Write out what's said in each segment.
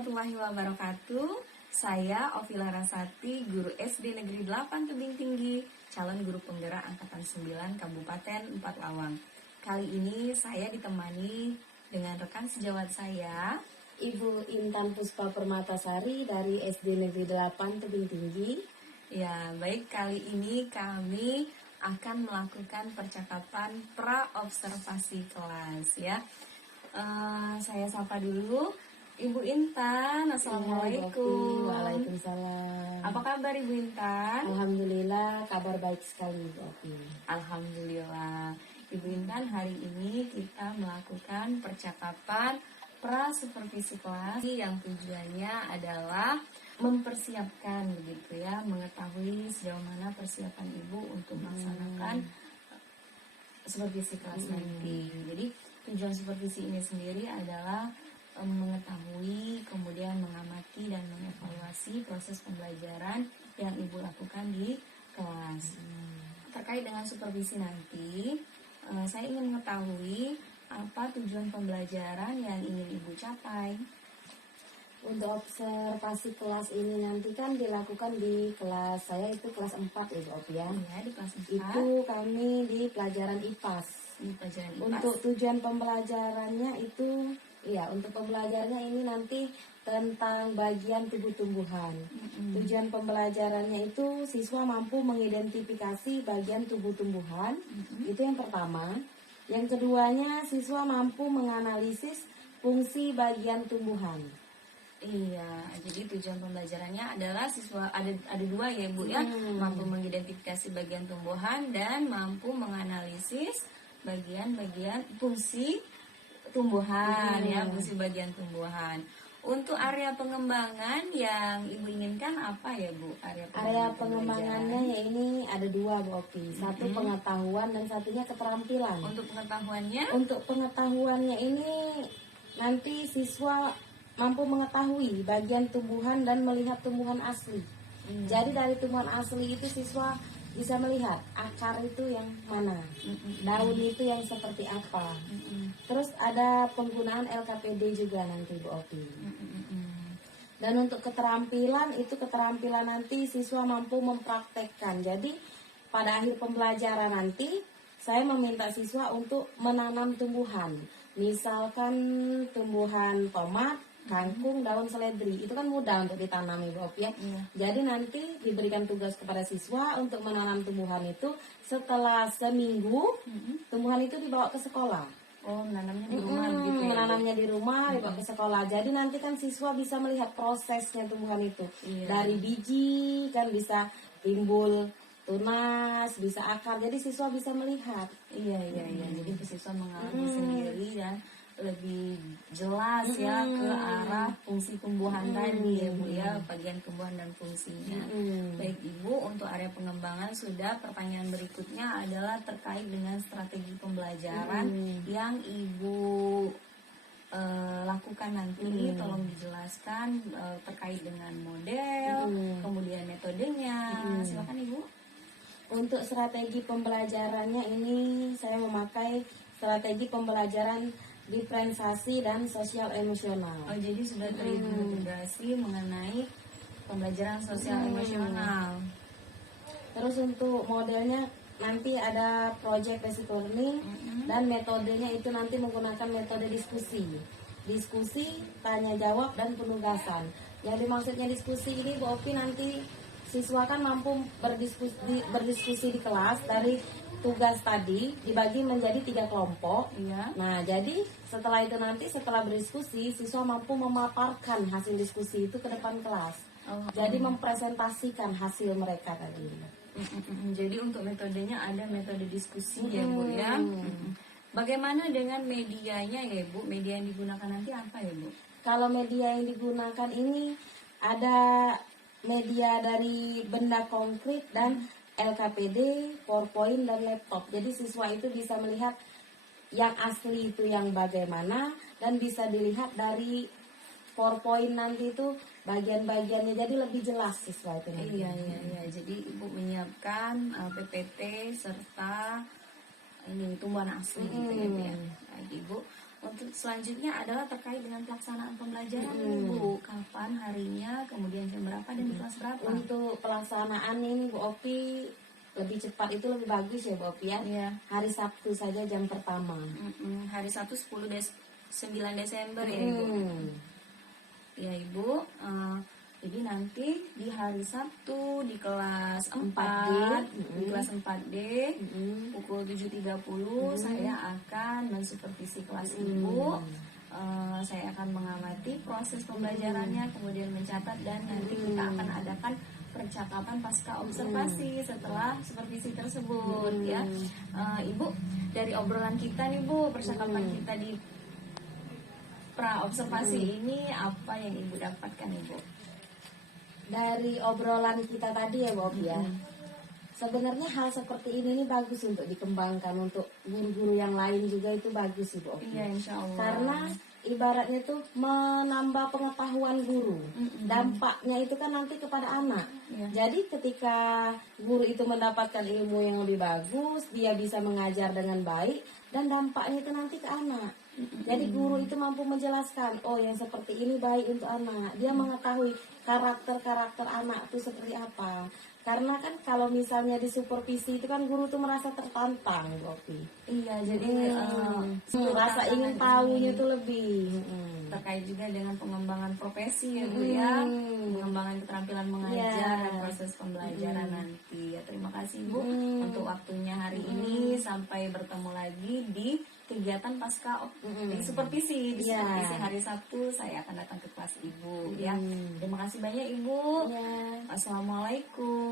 warahmatullahi wabarakatuh. Saya Ovila Rasati, guru SD Negeri 8 Tebing Tinggi, calon guru penggerak Angkatan 9 Kabupaten 4 Lawang. Kali ini saya ditemani dengan rekan sejawat saya, Ibu Intan Puspa Permatasari dari SD Negeri 8 Tebing Tinggi. Ya, baik, kali ini kami akan melakukan percakapan pra-observasi kelas ya. Saya sapa dulu Ibu Intan. Assalamualaikum. Waalaikumsalam. Apa kabar Ibu Intan? Alhamdulillah, kabar baik sekali Bu Opi. Alhamdulillah. Ibu Intan, hari ini kita melakukan percakapan pra-supervisi kelas yang tujuannya adalah mempersiapkan begitu ya, mengetahui sejauh mana persiapan Ibu untuk melaksanakan supervisi kelas nanti. Jadi tujuan supervisi ini sendiri adalah mengetahui, kemudian mengamati dan mengevaluasi proses pembelajaran yang Ibu lakukan di kelas. Terkait dengan supervisi nanti, saya ingin mengetahui apa tujuan pembelajaran yang ingin Ibu capai. Untuk observasi kelas ini nanti kan dilakukan di kelas saya itu kelas 4 ya Bu Opi ya. Ya, di kelas 4. Itu kami di pelajaran IPAS. Di pelajaran IPAS. Untuk tujuan pembelajarannya itu, untuk pembelajarannya ini nanti tentang bagian tubuh tumbuhan. Tujuan pembelajarannya itu siswa mampu mengidentifikasi bagian tubuh tumbuhan. Itu yang pertama. Yang keduanya siswa mampu menganalisis fungsi bagian tumbuhan. Iya, jadi tujuan pembelajarannya adalah siswa ada dua ya Bu ya, mampu mengidentifikasi bagian tumbuhan dan mampu menganalisis bagian-bagian fungsi tumbuhan ya, fungsi bagian tumbuhan. Untuk area pengembangan yang Ibu inginkan apa ya Bu? Area pengembangannya ya ini ada dua Bu Opi. Satu pengetahuan dan satunya keterampilan. Untuk pengetahuannya? Untuk pengetahuannya ini nanti siswa mampu mengetahui bagian tumbuhan dan melihat tumbuhan asli. Jadi dari tumbuhan asli itu siswa bisa melihat akar itu yang mana, daun itu yang seperti apa. Terus ada penggunaan LKPD juga nanti Bu Opi. Dan untuk keterampilan itu keterampilan nanti siswa mampu mempraktekkan. Jadi pada akhir pembelajaran nanti saya meminta siswa untuk menanam tumbuhan. Misalkan tumbuhan tomat, kangkung, daun seledri, itu kan mudah untuk ditanam Ibu Opi ya. Jadi nanti diberikan tugas kepada siswa untuk menanam tumbuhan itu. Setelah seminggu tumbuhan itu dibawa ke sekolah. Oh, menanamnya di rumah gitu ya? Menanamnya di rumah, dibawa ke sekolah. Jadi nanti kan siswa bisa melihat prosesnya tumbuhan itu. Dari biji kan bisa timbul tunas, bisa akar. Jadi siswa bisa melihat. Iya. Jadi siswa mengalami sendiri dan lebih jelas ya ke arah fungsi tumbuhan tadi ya Bu ya, bagian tumbuhan dan fungsinya. Baik Ibu, untuk area pengembangan sudah. Pertanyaan berikutnya adalah terkait dengan strategi pembelajaran yang Ibu lakukan nanti. Tolong dijelaskan terkait dengan model, kemudian metodenya. Silakan Ibu. Untuk strategi pembelajarannya ini saya memakai strategi pembelajaran diferensiasi dan sosial emosional. Oh, jadi sudah terintegrasi mengenai pembelajaran sosial emosional. Terus untuk modelnya nanti ada project basic learning dan metodenya itu nanti menggunakan metode diskusi. Diskusi, tanya jawab dan penugasan. Yang dimaksudnya diskusi ini Bu Opi nanti siswa kan mampu berdiskusi di kelas. Dari tugas tadi dibagi menjadi 3 kelompok. Nah, jadi setelah itu nanti setelah berdiskusi siswa mampu memaparkan hasil diskusi itu ke depan kelas. Jadi mempresentasikan hasil mereka tadi. Jadi untuk metodenya ada metode diskusi ya Bu ya. Bagaimana dengan medianya ya Bu? Media yang digunakan nanti apa ya Bu? Kalau media yang digunakan ini ada media dari benda konkret dan LKPD, PowerPoint, dan laptop. Jadi siswa itu bisa melihat yang asli itu yang bagaimana dan bisa dilihat dari PowerPoint nanti itu bagian-bagiannya, jadi lebih jelas siswa itu nanti. Iya. Jadi Ibu menyiapkan PPT serta ini tumbuhan asli gitu ya Bu ya. Baik Ibu. Untuk selanjutnya adalah terkait dengan pelaksanaan pembelajaran Bu. Kapan harinya, kemudian jam berapa dan di kelas berapa? Untuk pelaksanaan ini Bu Opi lebih cepat itu lebih bagus ya Bu Opi ya. Iya. Hari Sabtu saja jam pertama. Hari Sabtu 9 Desember ya Ibu. Ya Ibu, jadi nanti di hari Sabtu di kelas 4D, di kelas 4D pukul 7.30 saya akan mensupervisi kelas Ibu. Saya akan mengamati proses pembelajarannya, kemudian mencatat, dan nanti kita akan adakan percakapan pasca observasi setelah supervisi tersebut ya. Ibu, dari obrolan kita nih Bu, percakapan kita di pra observasi ini apa yang Ibu dapatkan Ibu? Dari obrolan kita tadi ya Bob ya, sebenarnya hal seperti ini nih bagus untuk dikembangkan untuk guru-guru yang lain juga, itu bagus sih Bob. Iya, insya Allah. Karena ibaratnya itu menambah pengetahuan guru, dampaknya itu kan nanti kepada anak. Jadi ketika guru itu mendapatkan ilmu yang lebih bagus, dia bisa mengajar dengan baik, dan dampaknya itu nanti ke anak. Jadi guru itu mampu menjelaskan, oh yang seperti ini baik untuk anak. Dia mengetahui karakter-karakter anak itu seperti apa. Karena kan kalau misalnya di supervisi itu kan guru tuh merasa tertantang, Bopi. Iya, jadi rasa ingin tahunya itu lebih. Terkait juga dengan pengembangan profesi ya Bu ya, pengembangan keterampilan mengajar dan proses pembelajaran nanti. Ya, terima kasih Bu untuk waktunya hari ini. Sampai bertemu lagi di kegiatan pasca di supervisi hari Sabtu. Saya akan datang ke kelas Ibu ya. Terima kasih banyak Ibu. Assalamualaikum.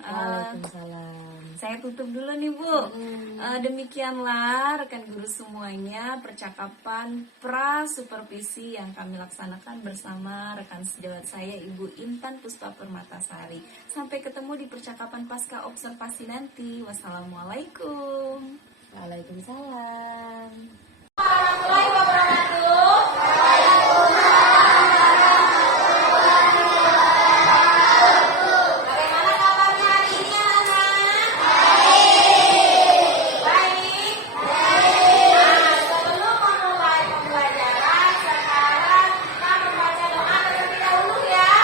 Waalaikumsalam. Saya tutup dulu nih Bu. Demikianlah rekan guru semuanya percakapan pra supervisi yang kami laksanakan bersama rekan sejawat saya Ibu Intan Puspa Permatasari. Sampai ketemu di percakapan pasca observasi nanti. Wassalamualaikum. Waalaikumsalam. Warahmatullahi wabarakatuh. Bagaimana kabarnya hari ini anak-anak? Baik. Nah, sebelum memulai pembelajaran, sekarang kita membaca doa terlebih dahulu ya.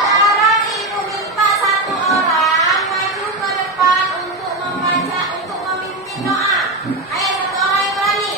Sekarang Ibu minta satu orang maju ke depan untuk membaca, untuk memimpin doa. Ayo, satu orang yang berani.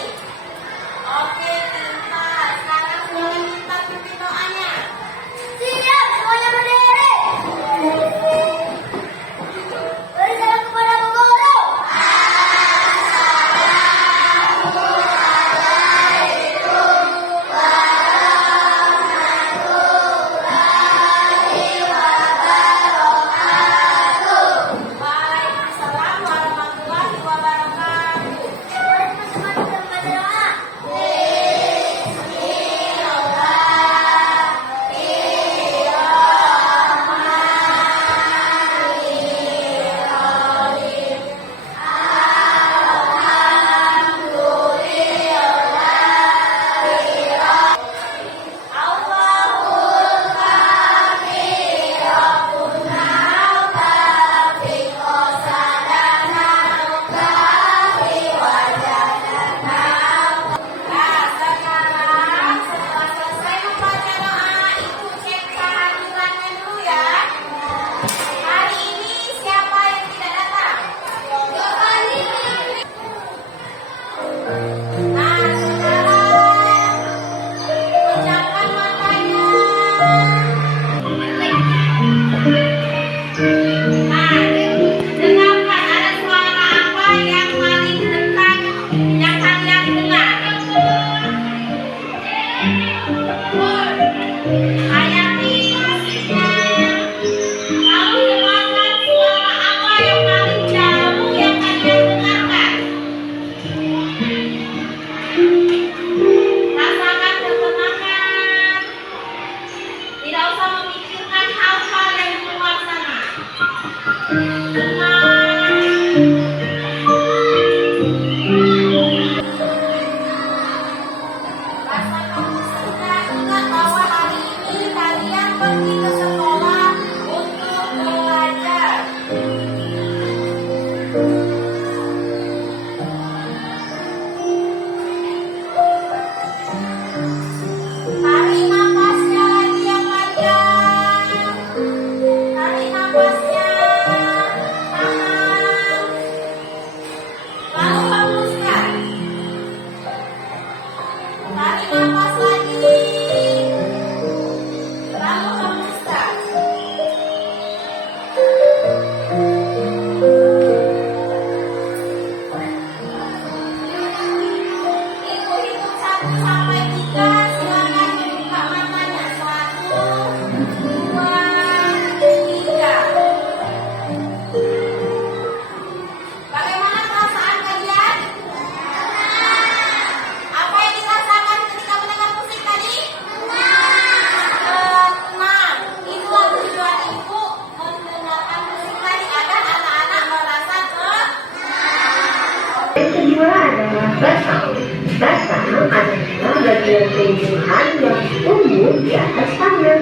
Batang. Batang adalah bagian tumbuhan yang tumbuh di atas tanah.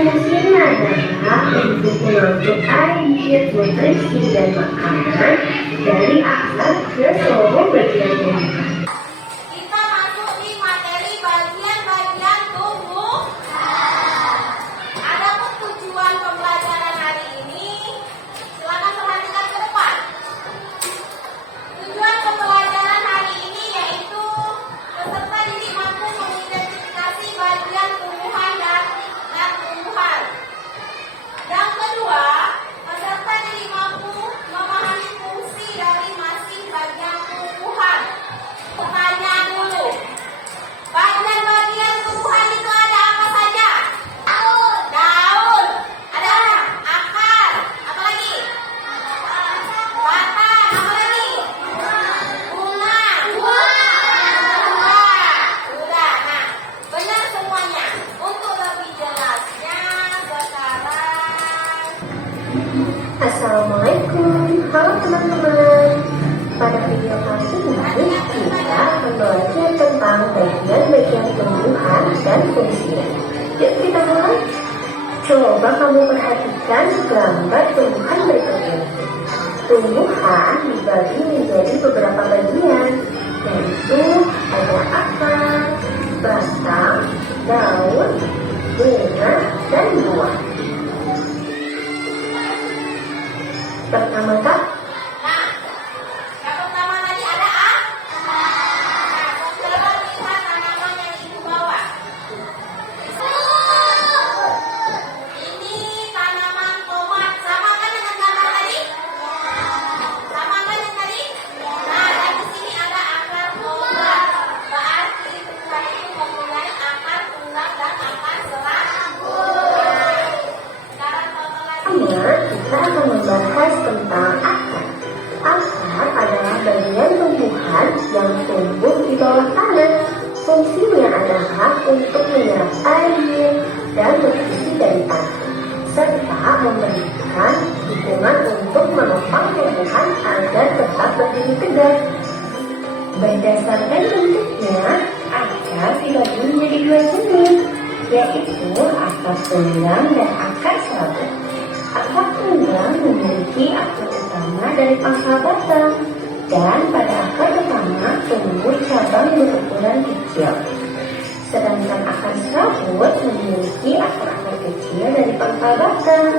Fungsinya adalah untuk mengangkut air, nutrisi, dan makanan dari akar ke seluruh bagian tumbuhan. Kita masuk di materi bagian-bagian tumbuh. Adapun tujuan pembelajaran hari ini, silakan perhatikan ke depan. Tujuan pembelajaran hari ini yaitu peserta didik mampu mengidentifikasi bagian tumbuhan dan tumbuhan. Yang kedua, peserta didik mampu memahami fungsi dari masing bagian tumbuhan. Pertanyaan dulu. Bagian-bagian tumbuhan itu ada apa saja? Daun. Ada akar. Apa lagi? Batang. Apa lagi? Bunga. Udah. Nah, benar semuanya. Untuk lebih jelasnya sekarang. Assalamualaikum, halo teman-teman. Pada video kali ini kita belajar tentang bagian-bagian tumbuhan dan fungsinya. Yuk kita mulai. Coba kamu perhatikan gambar tumbuhan berikut ini. Tumbuhan dibagi menjadi beberapa bagian, yaitu ada akar, batang, daun, bunga, dan buah. Pertama-tama Nah, yang pertama tadi ada A. Nah, coba lihat tanaman yang ibu bawa. Ini tanaman tomat. Sama kan dengan gambar tadi? Sama kan yang tadi? Nah, dan di sini ada akar tomat. Berarti tumbuhan itu mempunyai akar tunggal dan akar serabut. Sekarang contoh lagi. kita akan membahas tentang akar. Akar adalah bagian tumbuhan yang tumbuh di bawah tanah. Fungsinya adalah untuk menyerap air dan nutrisi dari tanah, serta memberikan dukungan untuk menopang tumbuhan agar tetap berdiri tegak. Berdasarkan bentuknya, akar dibagi menjadi dua jenis, yaitu akar tunggang dan akar serabut. Akar tunggang memiliki akar utama dari pangkal batang, dan pada akar utama tumbuh cabang berukuran kecil. Sedangkan akar serabut memiliki akar-akar kecil dari pangkal batang.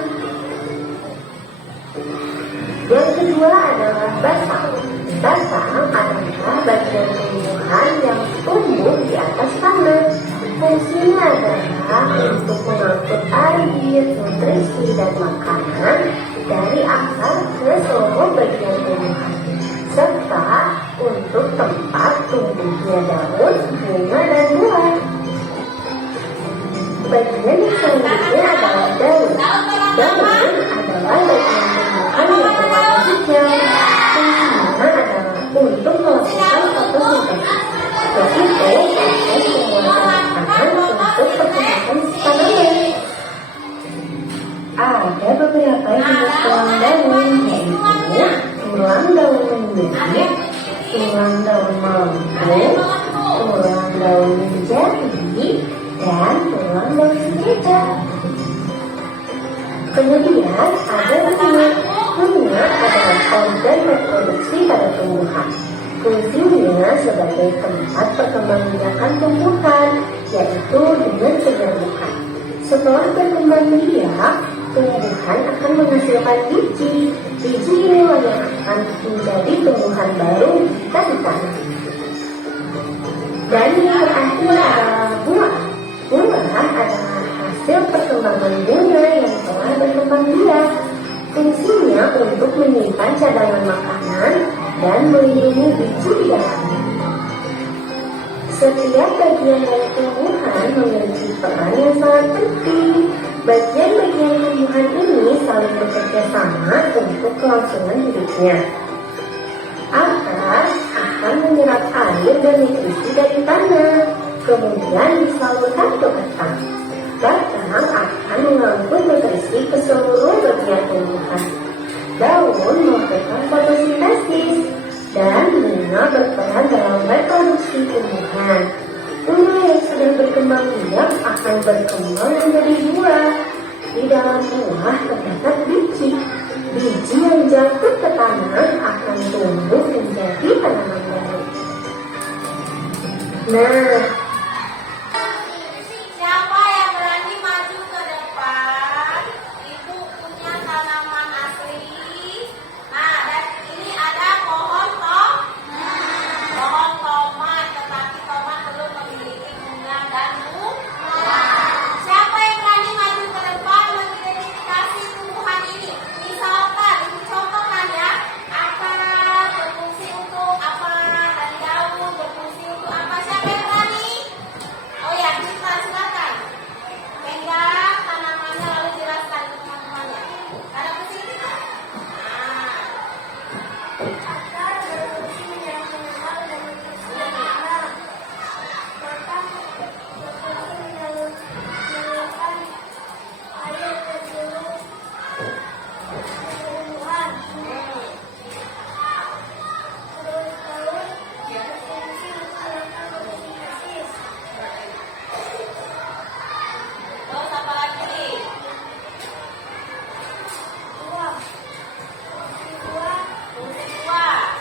Yang kedua adalah batang. Batang adalah bagian tumbuhan yang tumbuh di atas tanah. Fungsinya adalah untuk mengangkut air, nutrisi, dan makanan dari akar ke seluruh bagian tumbuhan, serta untuk tempat tumbuhnya daun, bunga, dan buah. Bagian yang selanjutnya adalah daun. Daun adalah bagian tumbuhan yang berwarna hijau. Fungsinya adalah untuk melakukan fotosintesis. Yaitu proses pembuatan makanan untuk pertumbuhan tanaman. Ada beberapa jenis tulang daun, yaitu tulang daun menyirik, tulang daun melengkung, tulang daun menjadi, dan tulang daun sejajar. Kemudian ada bunga. Bunga adalah organ reproduksi pada tumbuhan. Fungsinya sebagai tempat perkembangbiakan tumbuhan, yaitu dengan penyerbukan. Setelah berkembang biak, tumbuhan akan menghasilkan biji. Biji inilah yang akan menjadi tumbuhan baru jika ditanam. Dan yang terakhir adalah buah. Buah adalah hasil perkembangan bunga yang telah berkembang biak. Fungsinya untuk menyimpan cadangan makanan dan melindungi biji di dalamnya. Setiap bagian dari tumbuhan memiliki peran yang sangat penting. Bagian-bagian tumbuhan ini saling bekerja sama untuk kelangsungan hidupnya. Akar akan menyerap air dan nutrisi dari tanah, kemudian disalurkan ke batang. Batang akan mengangkut nutrisi ke seluruh bagian tumbuhan. Daun melakukan fotosintesis, dan bunga berperan dalam berkembang menjadi buah. Di dalam buah terdapat biji. Biji yang jatuh ke tanah akan tumbuh menjadi tanaman baru. Nah, Siapa yang berani maju ke depan? Ibu punya tanaman asli. Nah, dan ini ada pohon tomat, tetapi tomat belum memiliki bunga dan buah. Siapa yang berani maju ke depan mengidentifikasi tumbuhan ini? Misalkan, ibu contohkan ya, akar berfungsi untuk apa? Dan daun berfungsi untuk apa? Siapa yang berani? Oh ya, kita silakan. Pegang tanamannya lalu jelaskan ke teman-temannya. Ada pusing? Nah. akar berfungsi menyerap mineral dan nutrisi yang tanah. Batang berfungsi menyalurkan air ke seluruh tumbuhan. Terus daun berfungsi untuk melakukan fotosintesis. Terus apa lagi? Buah. Buah Fungsi buah.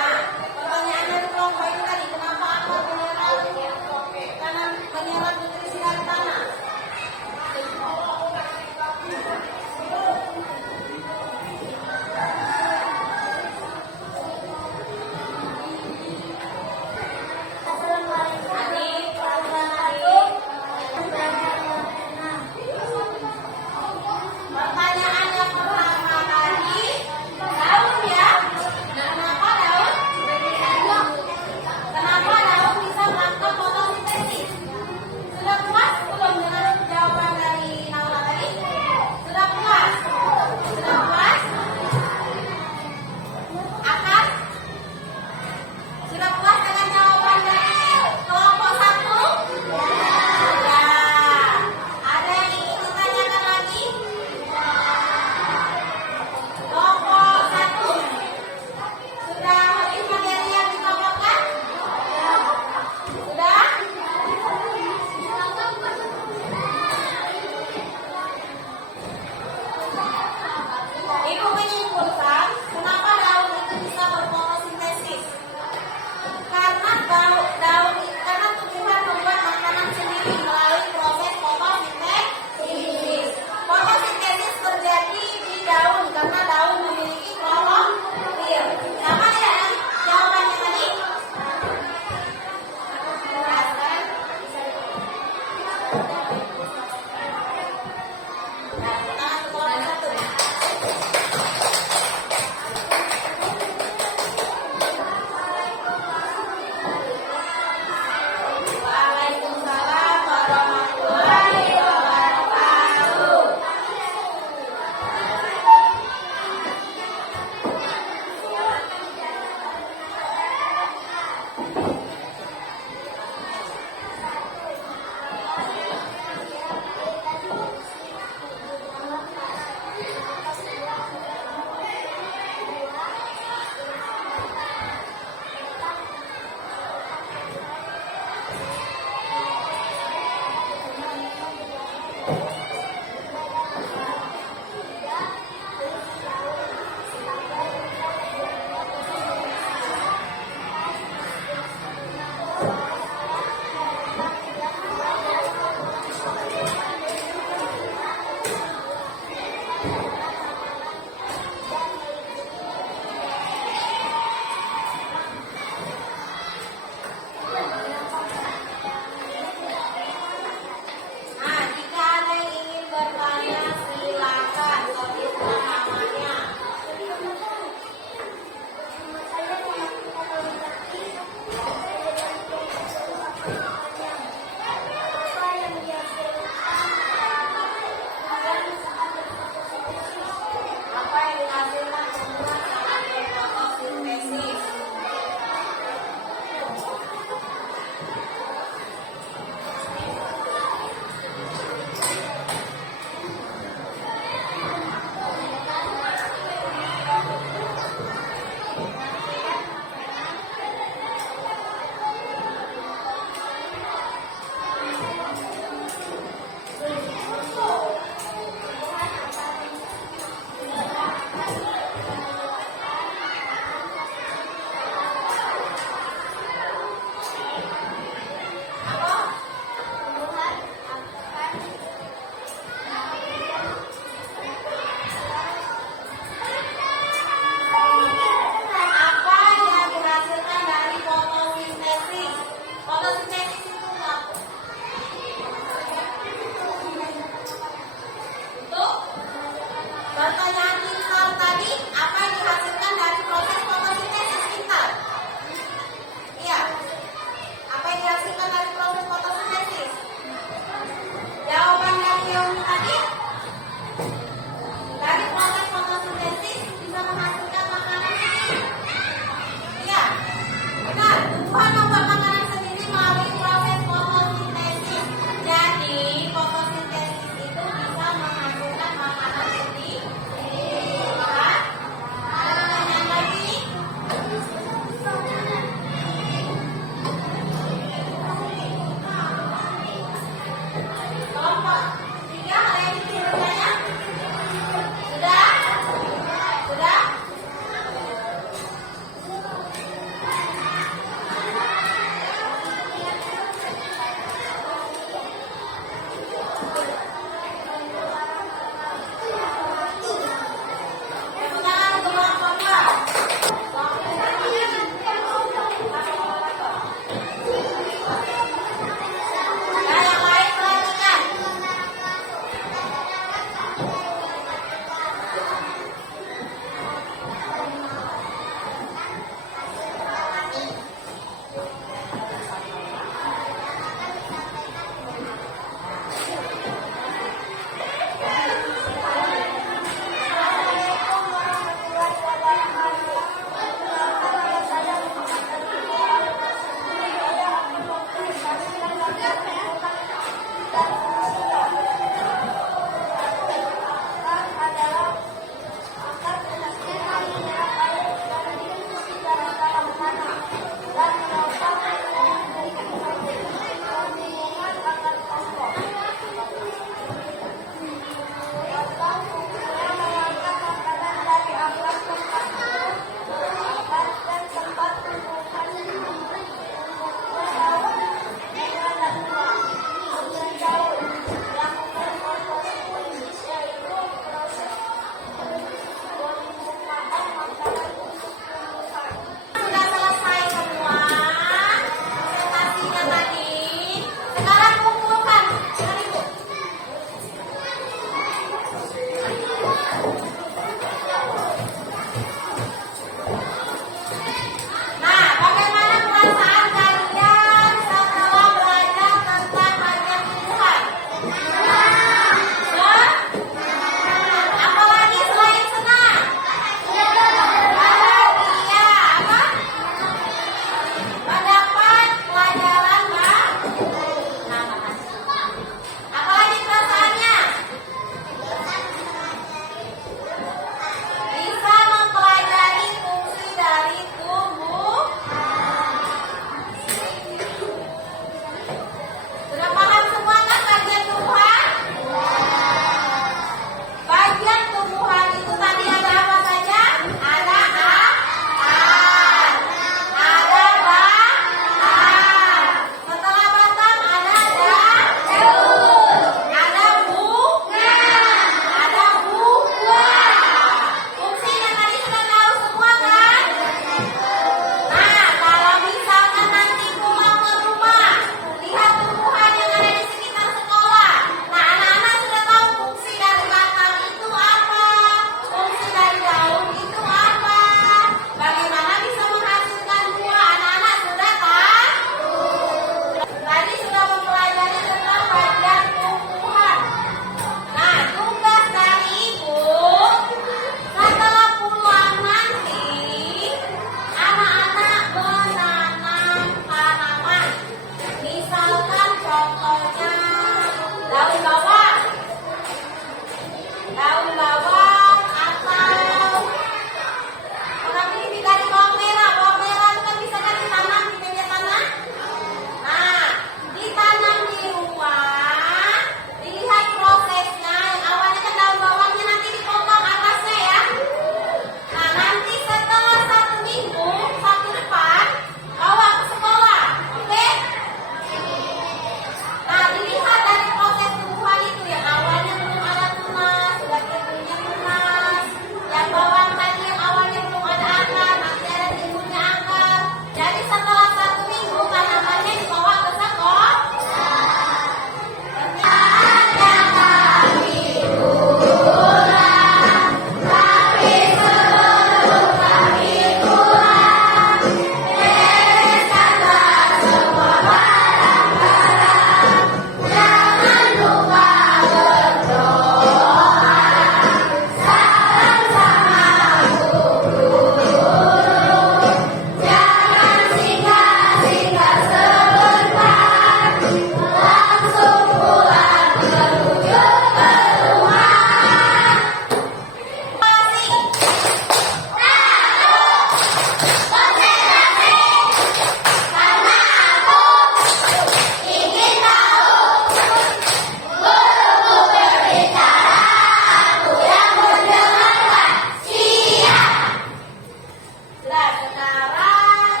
Nah, sekarang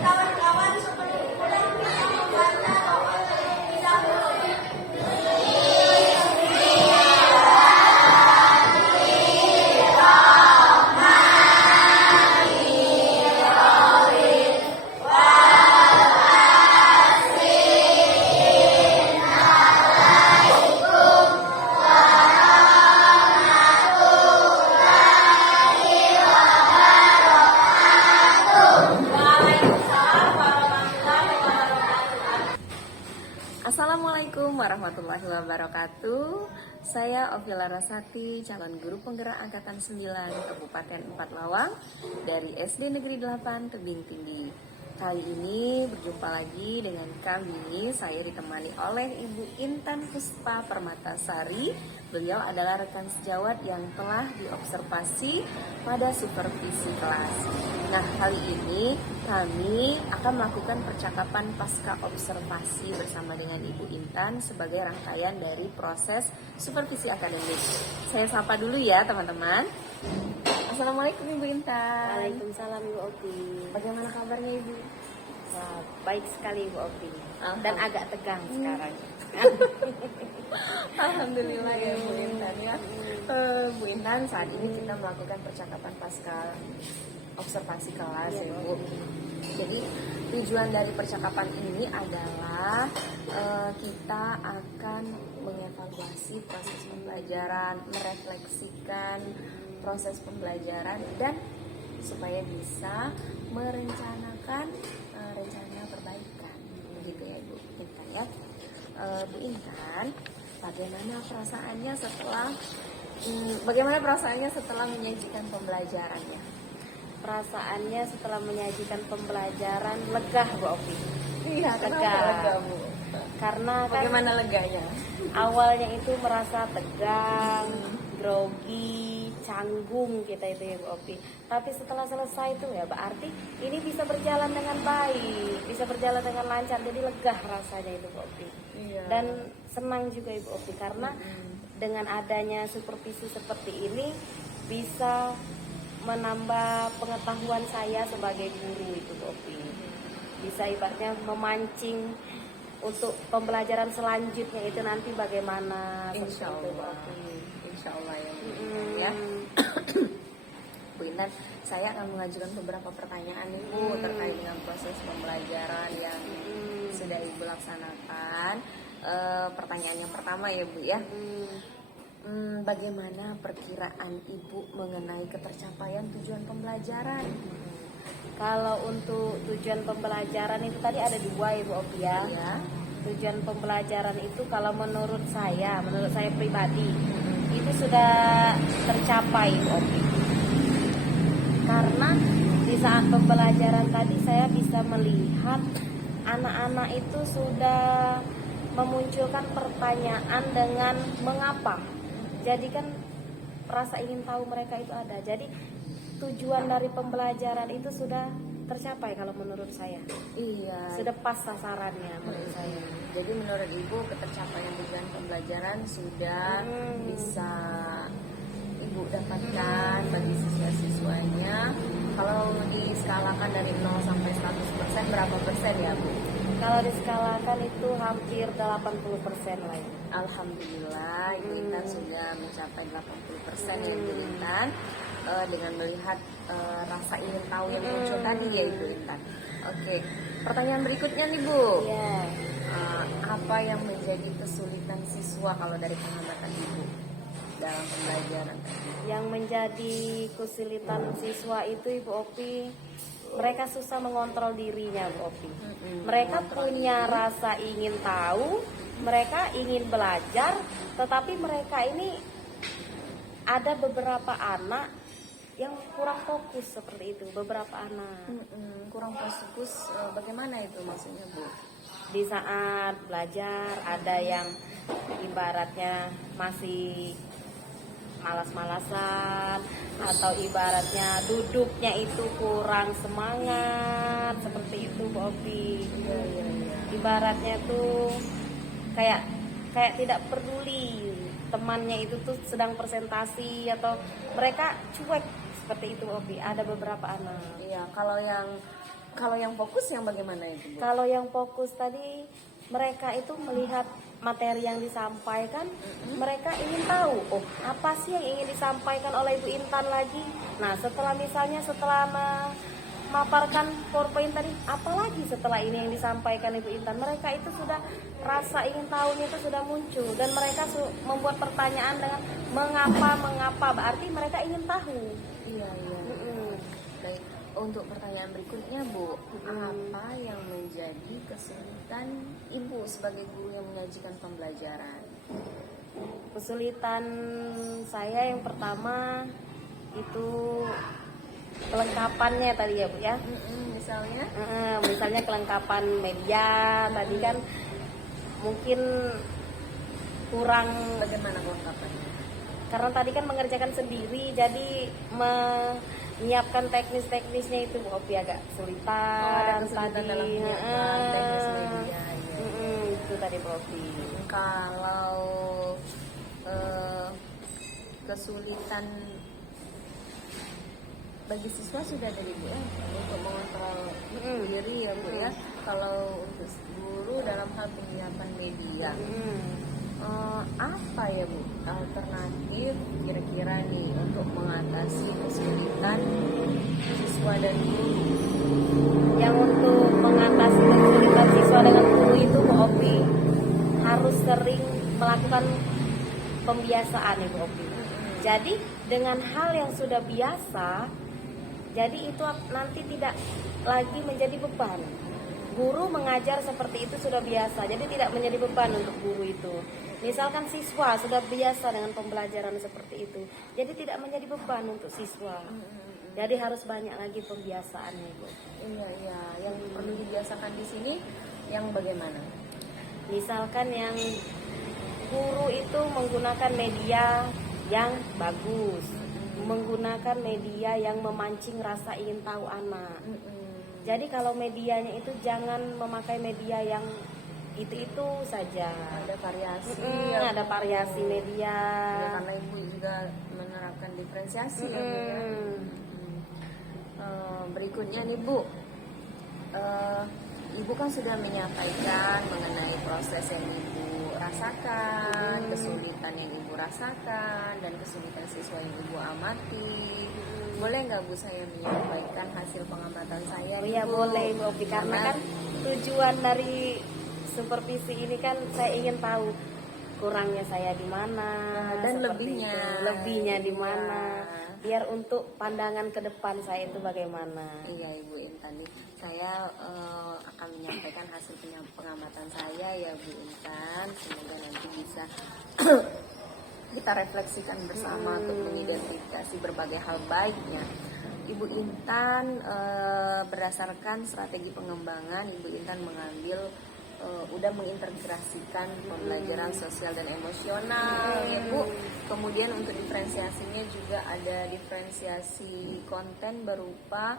kawan-kawan seperti boleh kita membaca doa terlebih dahulu. Assalamualaikum warahmatullahi wabarakatuh. Saya Ovila Rasati, calon guru penggerak angkatan 9 Kabupaten 4 Lawang dari SD Negeri 8 Tebing Tinggi. Kali ini berjumpa lagi dengan kami. Saya ditemani oleh Ibu Intan Puspa Permatasari. Beliau adalah rekan sejawat yang telah diobservasi pada supervisi kelas. Nah, kali ini kami akan melakukan percakapan pasca observasi bersama dengan Ibu Intan sebagai rangkaian dari proses supervisi akademik. Saya sapa dulu ya teman-teman. Assalamualaikum Ibu Intan. Waalaikumsalam Ibu Opi. Bagaimana kabarnya Ibu? Wah, baik sekali Ibu Opi. Dan agak tegang sekarang. Alhamdulillah ya Bu Intan ya. Bu Intan, saat ini kita melakukan percakapan pasca observasi kelas ya Bu. Jadi tujuan dari percakapan ini adalah kita akan mengevaluasi proses pembelajaran, merefleksikan proses pembelajaran dan supaya bisa merencanakan rencana perbaikan, begitu ya Bu Intan ya. Bu Intan, bagaimana perasaannya setelah menyajikan pembelajarannya? Perasaannya setelah menyajikan pembelajaran lega Bu Opi. Iya, kenapa lega Bu? Karena kan Bagaimana leganya? awalnya itu merasa tegang, grogi, canggung kita itu ya Bu Opi. Tapi setelah selesai itu ya berarti ini bisa berjalan dengan baik, bisa berjalan dengan lancar. Jadi lega rasanya itu Bu Opi. Iya. Dan senang juga Ibu Opi karena dengan adanya supervisi seperti ini bisa menambah pengetahuan saya sebagai guru itu Bu Opi. Bisa ibaratnya memancing untuk pembelajaran selanjutnya itu nanti bagaimana. Insya seperti itu, Bu Allah. Opi. Insya Allah ya Bu Intan ya. Bu Intan, saya akan mengajukan beberapa pertanyaan Ibu terkait dengan proses pembelajaran yang sudah Ibu laksanakan. Pertanyaan yang pertama ya Bu ya. Bagaimana perkiraan Ibu mengenai ketercapaian tujuan pembelajaran? Kalau untuk tujuan pembelajaran itu tadi ada dua Ibu Opi ya. Ya. Tujuan pembelajaran itu kalau menurut saya pribadi itu sudah tercapai Ibu Opi. Karena di saat pembelajaran tadi saya bisa melihat anak-anak itu sudah memunculkan pertanyaan dengan mengapa. Jadi kan rasa ingin tahu mereka itu ada. Jadi tujuan dari pembelajaran itu sudah tercapai kalau menurut saya. Iya. Sudah pas sasarannya menurut saya. Jadi menurut Ibu ketercapaian tujuan pembelajaran sudah bisa Ibu dapatkan bagi siswa-siswanya. Kalau diskalakan dari 0 sampai 100% berapa persen ya Bu? Kalau diskalakan itu hampir 80% lah. Alhamdulillah Ibu Intan sudah mencapai 80% ya Ibu Intan. Dengan melihat rasa ingin tahu yang muncul tadi ya Ibu Intan. Oke, pertanyaan berikutnya nih Bu. Iya. Apa yang menjadi kesulitan siswa kalau dari pengamatan Ibu dalam pembelajaran tadi? Yang menjadi kesulitan siswa itu Ibu Opi, mereka susah mengontrol dirinya Bu Opi. Mereka punya rasa ingin tahu, mereka ingin belajar, tetapi mereka ini ada beberapa anak yang kurang fokus seperti itu. Beberapa anak Kurang fokus, bagaimana itu maksudnya Bu? di saat belajar ada yang ibaratnya masih malas-malasan, atau ibaratnya duduknya itu kurang semangat seperti itu Bu Opi. Ibaratnya tuh kayak tidak peduli temannya itu tuh sedang presentasi atau mereka cuek seperti itu Bu Opi. Ada beberapa anak. Iya, kalau yang fokus yang bagaimana itu, Bu? Kalau yang fokus tadi mereka itu melihat materi yang disampaikan, mereka ingin tahu, oh apa sih yang ingin disampaikan oleh Ibu Intan lagi. Nah setelah memaparkan PowerPoint tadi, apalagi setelah ini yang disampaikan Ibu Intan, mereka itu sudah rasa ingin tahunya itu sudah muncul dan mereka membuat pertanyaan dengan mengapa, berarti mereka ingin tahu. Iya. Baik, untuk pertanyaan berikutnya Bu, apa yang menjadi kesulitan Ibu sebagai guru yang menyajikan pembelajaran? Kesulitan saya yang pertama itu kelengkapannya tadi ya Bu ya. Misalnya? Misalnya kelengkapan media tadi kan mungkin kurang. Bagaimana kelengkapannya? Karena tadi kan mengerjakan sendiri, jadi menyiapkan teknisnya itu Bu Opi agak kesulitan. Ada kesulitan tadi. dalam menyiapkan teknis media. Itu tadi Bu Opi. Kalau kesulitan bagi siswa sudah dari Bu ya untuk mengontrol diri ya Bu ya. Kalau untuk guru dalam hal penyiapan media, apa ya Bu alternatif kira-kira nih untuk mengatasi kesulitan siswa dan guru? Yang untuk mengatasi kesulitan siswa dengan guru itu Bu Opi harus sering melakukan pembiasaan ya Bu Opi. Jadi dengan hal yang sudah biasa, jadi itu nanti tidak lagi menjadi beban. Guru mengajar seperti itu sudah biasa, jadi tidak menjadi beban untuk guru itu. Misalkan siswa sudah biasa dengan pembelajaran seperti itu, jadi tidak menjadi beban untuk siswa. Jadi harus banyak lagi pembiasaannya Bu. Iya. Yang perlu dibiasakan di sini yang bagaimana? Misalkan yang guru itu menggunakan media yang bagus, menggunakan media yang memancing rasa ingin tahu anak. Jadi kalau medianya itu jangan memakai media yang itu saja. Ada variasi. Ada variasi media. Ya, karena Ibu juga menerapkan diferensiasi ya Bu ya. Berikutnya nih Bu, Ibu kan sudah menyampaikan mengenai proses yang Ibu rasakan, kesulitan yang Ibu rasakan, dan kesulitan siswa yang Ibu amati. Boleh nggak Bu saya menyampaikan hasil pengamatan saya? Iya boleh Bu Opi, karena kan tujuan dari supervisi ini kan saya ingin tahu kurangnya saya di mana dan seperti lebihnya di Iya. mana, biar untuk pandangan ke depan saya itu bagaimana. Iya Ibu Intan, saya akan menyampaikan hasil pengamatan saya ya Bu Intan. Semoga nanti bisa kita refleksikan bersama untuk mengidentifikasi berbagai hal baiknya. Ibu Intan berdasarkan strategi pengembangan, Ibu Intan mengambil udah mengintegrasikan pembelajaran sosial dan emosional ya Bu. Kemudian untuk diferensiasinya juga ada diferensiasi konten berupa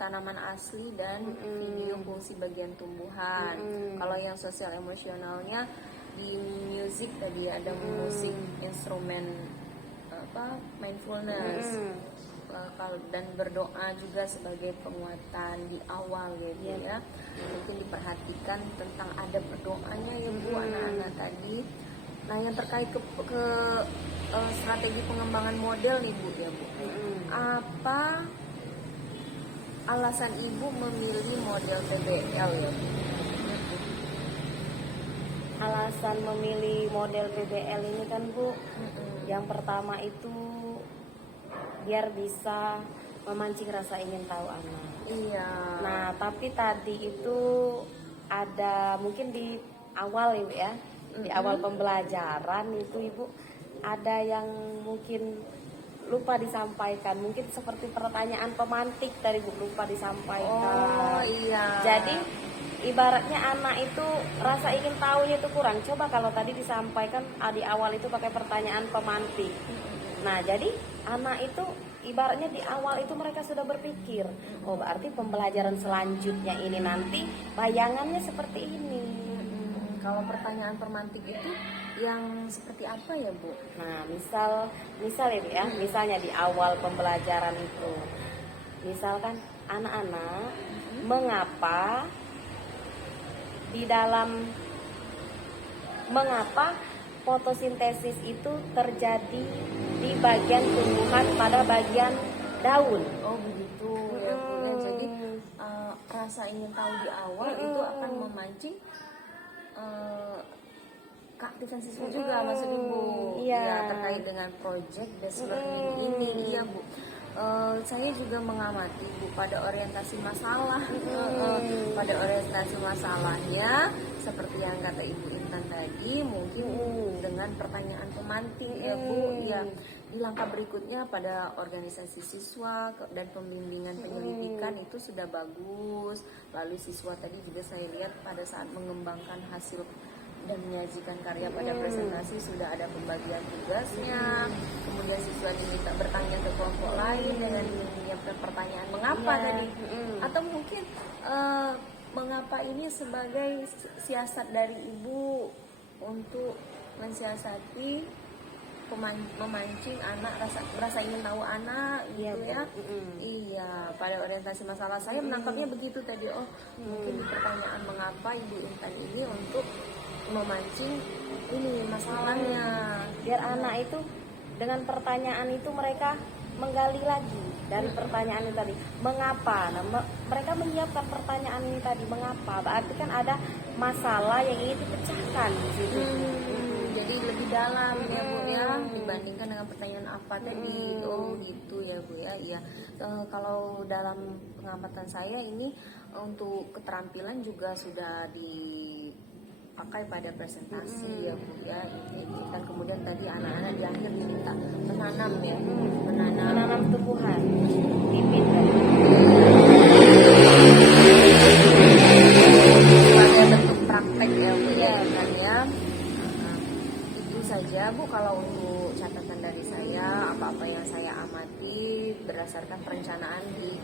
tanaman asli dan video fungsi bagian tumbuhan. Kalau yang sosial emosionalnya di musik tadi ada musik instrumen mindfulness. Dan berdoa juga sebagai penguatan di awal ya Bu ya. Mungkin diperhatikan tentang ada berdoanya ya Bu anak-anak tadi. Nah yang terkait ke strategi pengembangan model nih Bu ya Bu. Apa alasan Ibu memilih model PBL ya Bu? Alasan memilih model PBL ini kan Bu, yang pertama itu biar bisa memancing rasa ingin tahu anak. Iya. Nah, tapi tadi itu ada mungkin di awal Ibu ya, di awal pembelajaran itu Ibu ada yang mungkin lupa disampaikan, mungkin seperti pertanyaan pemantik tadi Bu lupa disampaikan. Oh iya. Jadi ibaratnya anak itu rasa ingin tahunya itu kurang. Coba kalau tadi disampaikan di awal itu pakai pertanyaan pemantik. Nah, jadi anak itu ibaratnya di awal itu mereka sudah berpikir, oh berarti pembelajaran selanjutnya ini nanti bayangannya seperti ini. Kalau pertanyaan pemantik itu yang seperti apa ya Bu? Nah, misal itu ya, misalnya di awal pembelajaran itu, misalkan anak-anak mengapa fotosintesis itu terjadi di bagian tumbuhan pada bagian daun. Oh begitu ya Bu ya. Jadi rasa ingin tahu di awal itu akan memancing keaktifan siswa juga, maksud Ibu. Iya. Ya, terkait dengan project based learning ini. Iya Bu. Saya juga mengamati Bu pada orientasi masalah. Pada orientasi masalahnya seperti yang kata Ibu Intan tadi, mungkin dengan pertanyaan pemantik ya Bu. Ya, di langkah berikutnya pada organisasi siswa dan pembimbingan penyelidikan itu sudah bagus. Lalu siswa tadi juga saya lihat pada saat mengembangkan hasil dan menyajikan karya pada presentasi sudah ada pembagian tugasnya. Kemudian siswa diminta bertanya ke kelompok lain dengan menyiapkan pertanyaan mengapa tadi, atau mungkin mengapa ini sebagai siasat dari Ibu untuk mensiasati memancing anak, rasa ingin tahu anak gitu ya. Iya, pada orientasi masalah saya menangkapnya begitu tadi. Oh, mungkin di pertanyaan mengapa Ibu Intan ini untuk memancing ini masalahnya, biar anak itu dengan pertanyaan itu mereka menggali lagi dari pertanyaan itu tadi mengapa. Nah, mereka menyiapkan pertanyaan ini tadi mengapa, berarti kan ada masalah yang ingin dipecahkan di situ. Jadi lebih dalam ya Bu ya dibandingkan dengan pertanyaan apa tadi. Oh gitu ya Bu ya. Iya. Kalau dalam pengamatan saya ini untuk keterampilan juga sudah dipakai pada presentasi ya Bu ya. Dan kemudian tadi anak-anak di akhir diminta menanam ya, menanam tumbuhan bibit sebagai bentuk praktek ya Bu ya kan ya. Itu saja Bu kalau untuk catatan dari saya, apa-apa yang saya amati berdasarkan perencanaan di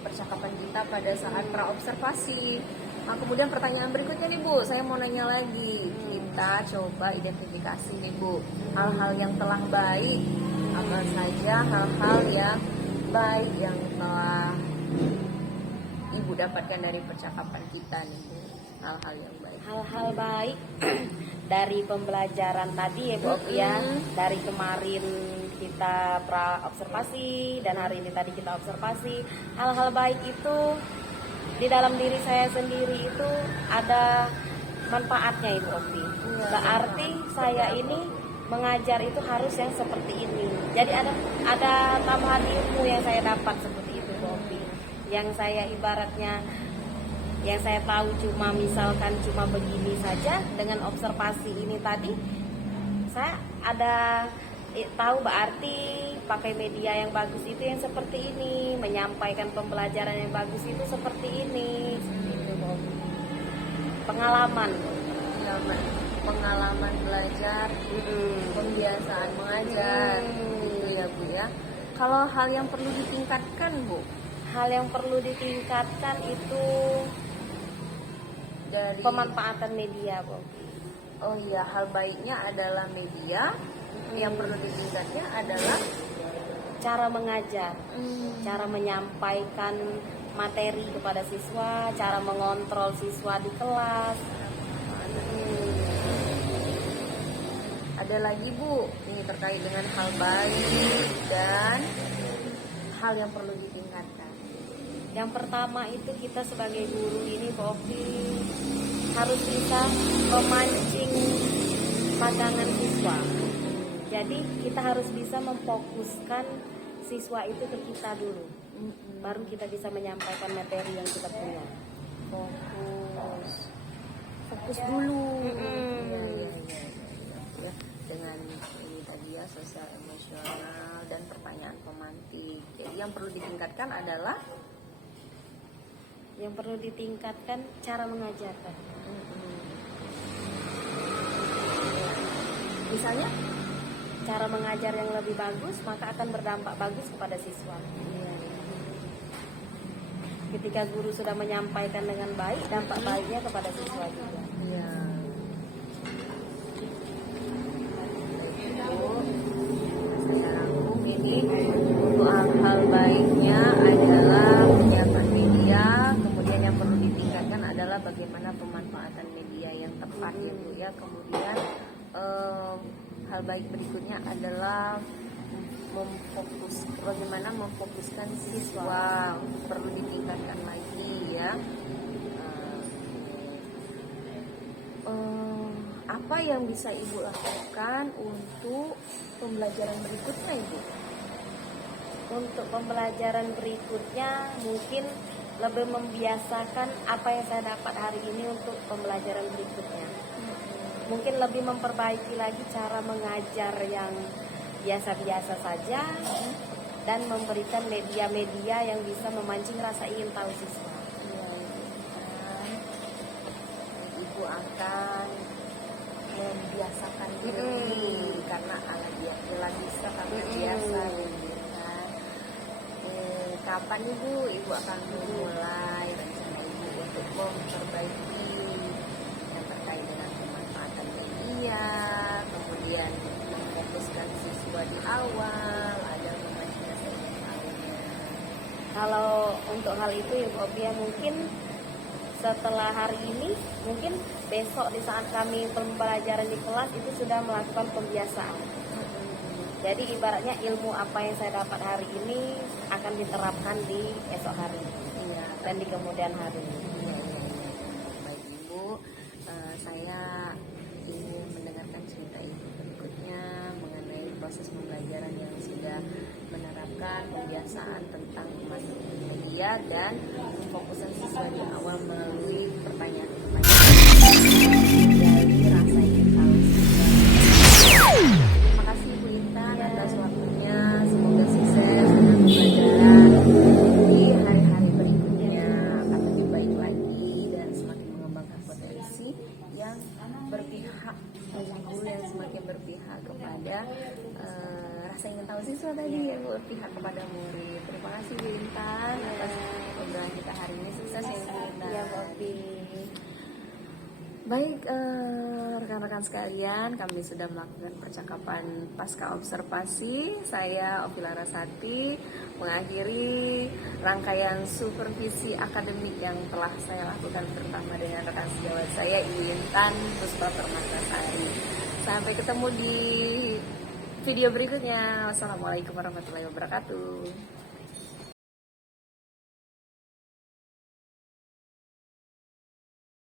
percakapan kita pada saat praobservasi. Nah, kemudian pertanyaan berikutnya nih Bu, saya mau nanya lagi. Kita coba identifikasi nih Bu, hal-hal yang telah baik, apa saja hal-hal yang baik yang telah Ibu dapatkan dari percakapan kita nih Bu. Hal-hal yang baik. Hal-hal baik dari pembelajaran tadi ya Bu Oki ya. Dari kemarin kita pra-observasi dan hari ini tadi kita observasi. Hal-hal baik itu di dalam diri saya sendiri itu ada manfaatnya Ibu Oki. Berarti saya ini mengajar itu harus yang seperti ini. Jadi ada tambahan ilmu yang saya dapat seperti itu Bu Oki. Yang saya ibaratnya yang saya tahu cuma misalkan cuma begini saja dengan observasi ini tadi, saya ada tahu berarti pakai media yang bagus itu yang seperti ini, menyampaikan pembelajaran yang bagus itu seperti ini, itu pengalaman belajar, pembiasaan mengajar, gitu ya Bu ya. Kalau hal yang perlu ditingkatkan Bu, hal yang perlu ditingkatkan itu dari pemanfaatan media Bu. Oh iya, hal baiknya adalah media. Yang perlu ditingkatnya adalah cara mengajar, cara menyampaikan materi kepada siswa, cara mengontrol siswa di kelas. Ada lagi Bu, ini terkait dengan hal baik dan hal yang perlu ditingkatkan. Yang pertama itu kita sebagai guru ini Bu Oki harus bisa memancing pandangan siswa. Jadi kita harus bisa memfokuskan siswa itu ke kita dulu, baru kita bisa menyampaikan materi yang kita punya. Fokus dulu. Ya, dengan ini tadi ya sosial emosional dan pertanyaan pemantik. Jadi yang perlu ditingkatkan adalah cara mengajarkan. Misalnya cara mengajar yang lebih bagus, maka akan berdampak bagus kepada siswa. Ketika guru sudah menyampaikan dengan baik, dampak baiknya kepada siswa juga. Iya. Saya rangkum ini untuk hal baiknya adalah penyiapan media, kemudian yang perlu ditingkatkan adalah bagaimana pemanfaatan media yang tepat ya Bu ya. Kemudian hal baik berikutnya adalah bagaimana memfokuskan siswa, perlu ditingkatkan lagi ya. Apa yang bisa Ibu lakukan untuk pembelajaran berikutnya Ibu? Untuk pembelajaran berikutnya mungkin lebih membiasakan apa yang saya dapat hari ini untuk pembelajaran berikutnya. Mungkin lebih memperbaiki lagi cara mengajar yang biasa-biasa saja dan memberikan media-media yang bisa memancing rasa ingin tahu siswa. Ibu akan membiasakan diri karena anak dia bisa karena biasa gitu kan. Kapan Ibu akan memulai rencana Ibu untuk memperbaiki yang terkait dengan pemanfaatan media, kemudian memfokuskan siswa di awal, ada pemainnya tahunya. Kalau untuk hal itu ya Bu Obi, mungkin setelah hari ini, mungkin besok di saat kami pembelajaran di kelas itu sudah melakukan pembiasaan. Jadi ibaratnya ilmu apa yang saya dapat hari ini akan diterapkan di esok hari dan di kemudian hari. Baik Ibu, saya ingin mendengarkan cerita Ibu berikutnya mengenai proses pembelajaran yang sudah menerapkan pembiasaan tentang pemanfaatan media dan pemfokusan siswa di awal melalui pertanyaan-pertanyaan dari rasa ingin tahu siswa. Terima kasih Ibu Intan atas waktunya. Semoga sukses dengan pembelajaran di hari-hari berikutnya akan lebih baik lagi dan semakin mengembangkan potensi yang berpihak, guru yang semakin berpihak kepada rasa ingin tahu siswa tadi yang berpihak kepada murid. Terima kasih Bu Intan atas obrolan kita hari ini. Sukses ya Bu Intan. Ya Bu Obi. Baik rekan-rekan sekalian, kami sudah melakukan percakapan pasca observasi. Saya Ovi Larasati mengakhiri rangkaian supervisi akademik yang telah saya lakukan bersama dengan rekan sejawat saya Ibu Intan Puspa Permatasari. Sampai ketemu di video berikutnya. Wassalamualaikum warahmatullahi wabarakatuh.